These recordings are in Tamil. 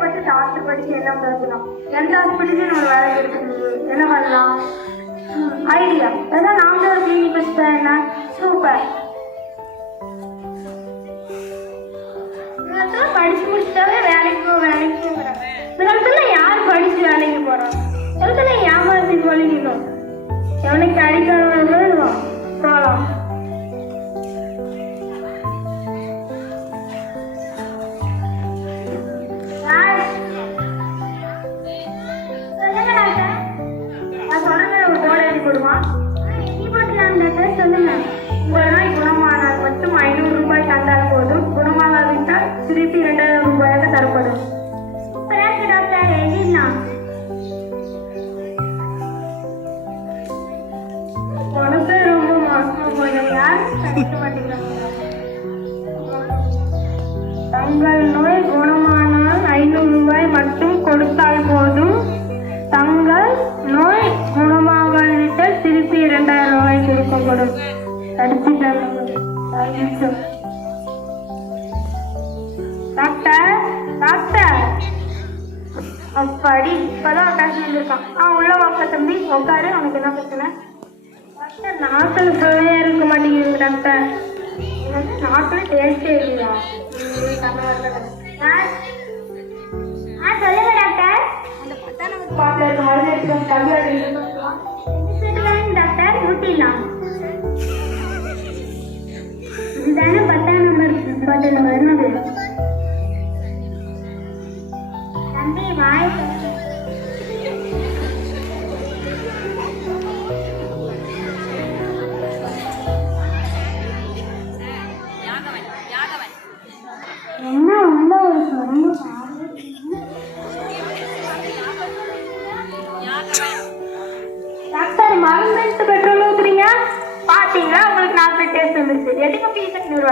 கஷ்டப்பட்டு டாக்டர் படிச்சு என்ன பிரயோஜனம் எந்த ஹாஸ்பிட்டலையும் நம்ம வேலை கிடைக்கிறது? என்ன பண்ணலாம்? ஐடியா அதான் நாமளே ஒரு கிளினிக் வச்சுட்டா என்ன? சூப்பர் படிச்சு முடிச்சிட்டாவே வேலைக்கு வேலைக்கு இந்த காலத்துல யார் படிச்சு வேலைக்கு போறான் காலத்துல ஏமாத்தி பழகிடும் எவனுக்கு அடிக்கிறவன் போகலாம் அடிச்சு. Doctor doctor. அப்பாடி இப்பதான் பேச இருக்கான் ஆ உள்ள வாப்பா தம்பி. உட்காரு உனக்கு என்ன பிரச்சனை? டாக்டர் நாக்கில் சுவையா இருக்க மாட்டேங்குது டாக்டர். நாக்கில் டேஸ்டே இல்லையா. ஆ சொல்லுங்க டாக்டர். அந்த பத்தாம் நம்பர் பாட்டில் மருந்து எடுத்து டாக்டர்? ஊட்டிடலாம் நம்பர் பாட்டில் தம்பி வாய் என்ன உள்ள ஒரு குரங்கு டாக்டர் மருந்து பெட்ரோல் ஊத்துறீங்க? பாத்தீங்களா? உங்களுக்கு நாற்பது டேஸ்ட் வந்துருச்சு. எதுக்கு பீஸ் ஐநூறு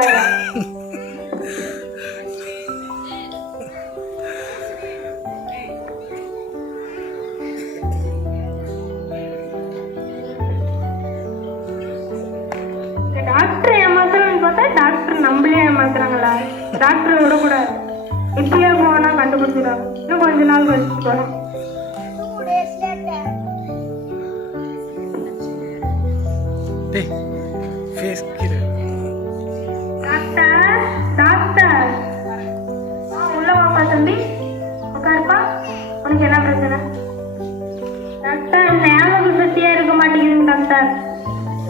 டாக்டர் ஏமாத்துறான்னு பார்த்தா டாக்டர் நம்மளே ஏமாத்துறாங்களா? டாக்டர் விடக்கூடாது. இப்பயே போனா கண்டுபிடிச்சிடும் இன்னும் கொஞ்ச நாள் கழிச்சு போறோம் ஃபேஸ் தம்பி உட்காருப்பா. உனக்கு என்ன பிரச்சனை? டாக்டர் ஞாபக சக்தியா இருக்க மாட்டேங்குதுங்க டாக்டர்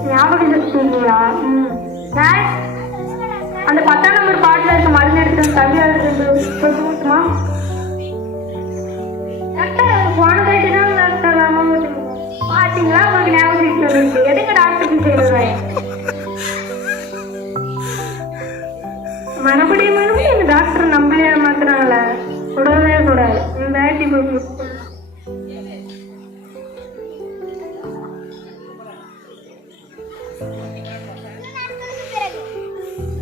ஞாபக சக்தி இல்லையா? ம். அந்த பத்தாம் நம்பர் பாட்டில் இருக்க மருந்து எடுத்து தம்பி எடுத்து ஊட்டுமா டாக்டர் போன கட்டி தான் டாக்டர் பாட்டிங்களா உங்களுக்கு ஞாபகம் சக்தி எதுக்கு டாக்டர் கூடாது இந்த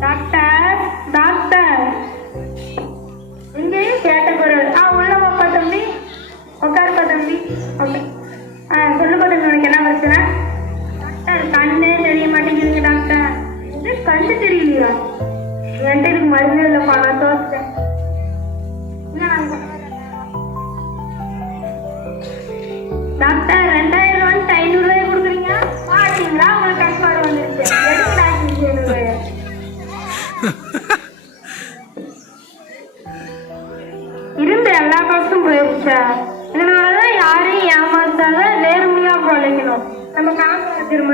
டாக்டர் டாக்டர் இங்கேயும் கேட்ட குரல். ஆ உள்ள வாப்பா தம்பி. உட்காருப்பா தம்பி. ஓகே. ஆ சொல்லுப்பா தம்பி உனக்கு என்ன பிரச்சனை? டாக்டர் கண்ணே தெரிய மாட்டேங்குதுங்க டாக்டர் இது கண்ணு தெரியலையா? என்கிட்ட இதுக்கு மருந்து இல்லைப்பா நான் தோசை டாக்டர் ரெண்டாயிரம் ரூபாய்க்கு ஐநூறு ரூபாய் கொடுக்குறீங்க? பாத்தீங்களா? உங்களுக்கு கஷ்டம் வந்துருச்சு. எதுக்கு டாக்டர் எல்லா காசும் போயிடுச்சா இதனாலதான் யாரையும் ஏமாத்தாத நேர்மையா பிழைக்கணும் நம்ம காசு வச்சிரு